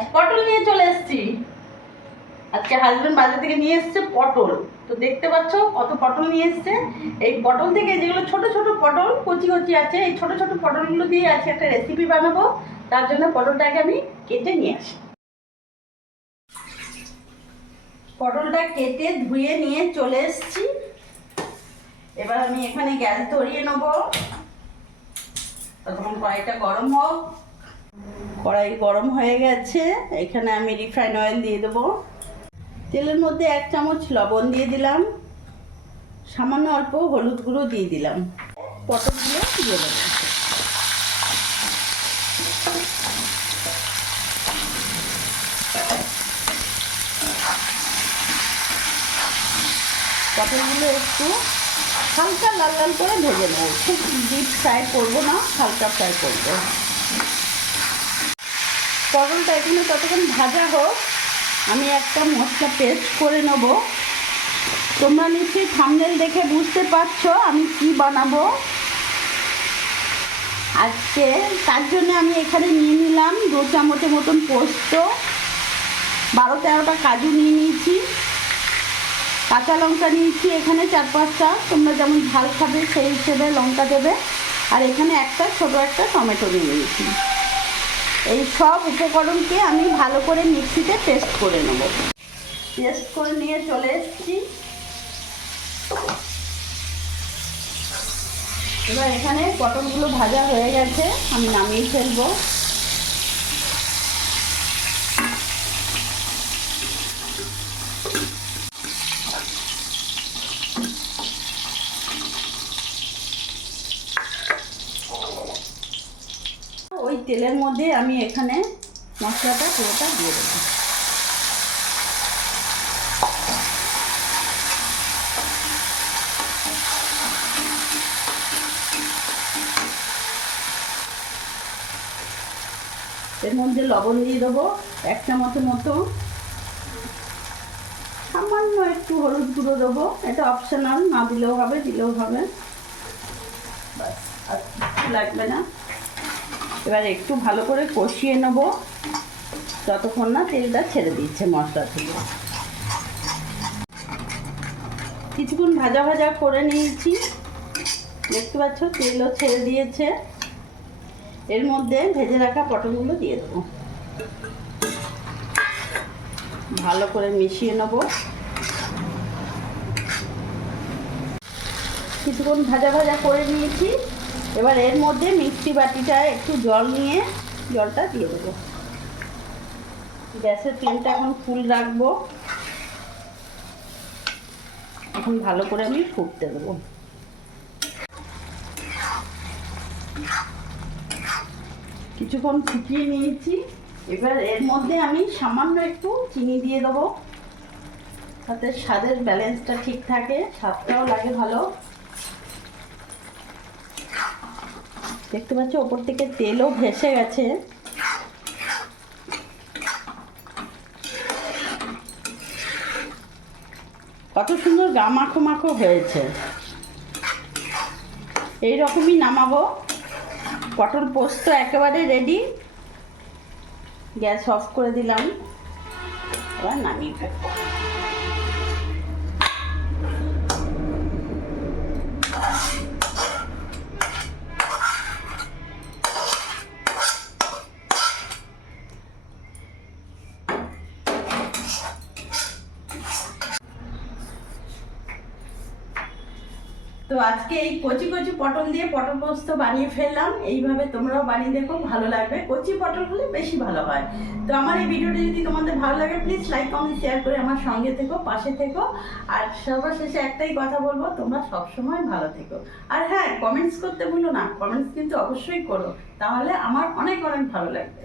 আজ পটল নিয়ে চলে এসেছি। আজকে হাজবেন্ড বাজার থেকে নিয়ে এসেছে পটল। তো দেখতে পাচ্ছ কত পটল নিয়ে এসেছে। এই পটল থেকে যেগুলো ছোট ছোট পটল কচি কচি আছে, এই ছোট ছোট পটলগুলো দিয়ে আজকে একটা রেসিপি বানাবো। তার জন্য পটলটাকে আমি কেটে নিয়ে আসি। পটলটা কেটে ধুয়ে নিয়ে চলে এসেছি। এবার আমি এখানে গ্যাস ধরিয়ে নেবো। তখন কড়াইটা গরম হোক। কড়াই গরম হয়ে গেছে, এখানে আমি রিফাইন অয়েল দিয়ে দেবো। তেলের মধ্যে 1 চামচ লবণ দিয়ে দিলাম, সামান্য অল্প হলুদ গুঁড়ো দিয়ে দিলাম। পটলগুলো দিয়ে দেবো। পটলগুলো একটু হালকা লাল লাল করে ভেজে নেবো, খুব ডিপ ফ্রাই করবো না, হালকা ফ্রাই করবো। পটলটা এখানে ততক্ষণ ভাজা হোক, আমি একটা মশলা পেস্ট করে নেব। তোমরা নিশ্চয়ই থাম্বনেল দেখে বুঝতে পারছো আমি কি বানাবো আজকে। তার জন্য আমি এখানে নিয়ে নিলাম 2 চামচের মতন পোস্ত, 12-13টা কাজু নিয়ে নিয়েছি, কাঁচা লঙ্কা নিয়েছি এখানে 4-5টা, তোমরা যেমন ঝাল খাবে সেই হিসেবে লঙ্কা দেবে। আর এখানে ছোট একটা টমেটো নিয়ে নিয়েছি। এই সব উপকরণকে আমি ভালো করে মিক্সিতে পেস্ট করে নেব। পেস্ট করে নিয়ে চলে এসেছি। এবার এখানে পটলগুলো ভাজা হয়ে গেছে, আমি নামিয়ে ফেলবো। ওই তেলের মধ্যে আমি এখানে মশলাটা পুরোটা দিয়ে দেবো। এর মধ্যে লবণ দিয়ে দেবো 1 চামচের মতো, সামান্য একটু হলুদ গুঁড়ো দেবো, এটা অপশনাল, না দিলেও হবে, দিলেও হবে, বাস আর কিছু লাগবে না। এবার একটু ভালো করে কষিয়ে নেব যতক্ষণ না তেলটা ছেড়ে দিচ্ছে মশলা থেকে। কিছুক্ষণ ভাজা ভাজা করে নিয়েছি, দেখতে পাচ্ছ তেলও ছেড়ে দিয়েছে। এর মধ্যে ভেজে রাখা পটলগুলো দিয়ে দেবো, ভালো করে মিশিয়ে নেব। কিছুক্ষণ ভাজা ভাজা করে নিয়েছি। এবার এর মধ্যে মিক্সি বাটিটায় একটু জল নিয়ে জলটা দিয়ে দেবো। গ্যাসের ফ্লেমটা এখন ফুল রাখবো। এখন ভালো করে আমি ফুটতে দেবো। কিছুক্ষণ ফুটিয়ে নিয়েছি। এবার এর মধ্যে আমি সামান্য একটু চিনি দিয়ে দেবো, তাতে স্বাদের ব্যালেন্সটা ঠিক থাকে, স্বাদটাও লাগে ভালো। দেখতে পাচ্ছ ওপর থেকে তেলও ভেসে গেছে। কত সুন্দর গা মাখো মাখো হয়েছে। এইরকমই নামাবো। পটল পোস্ত একেবারে রেডি। গ্যাস অফ করে দিলাম, এবার নামিয়ে ফেলবো। তো আজকে এই কচি কচি পটল দিয়ে পটল পোস্ত বানিয়ে ফেললাম। এইভাবে তোমরাও বানিয়ে দেখো, ভালো লাগবে। কচি পটল হলে বেশি ভালো হয়। তো আমার এই ভিডিওটা যদি তোমাদের ভালো লাগে প্লিজ লাইক কমেন্ট শেয়ার করে আমার সঙ্গে থেকো, পাশে থেকো। আর সর্বশেষে একটাই কথা বলবো, তোমরা সবসময় ভালো থেকো। আর হ্যাঁ, কমেন্টস করতে ভুলো না, কমেন্টস কিন্তু অবশ্যই করো, তাহলে আমার অনেক অনেক ভালো লাগবে।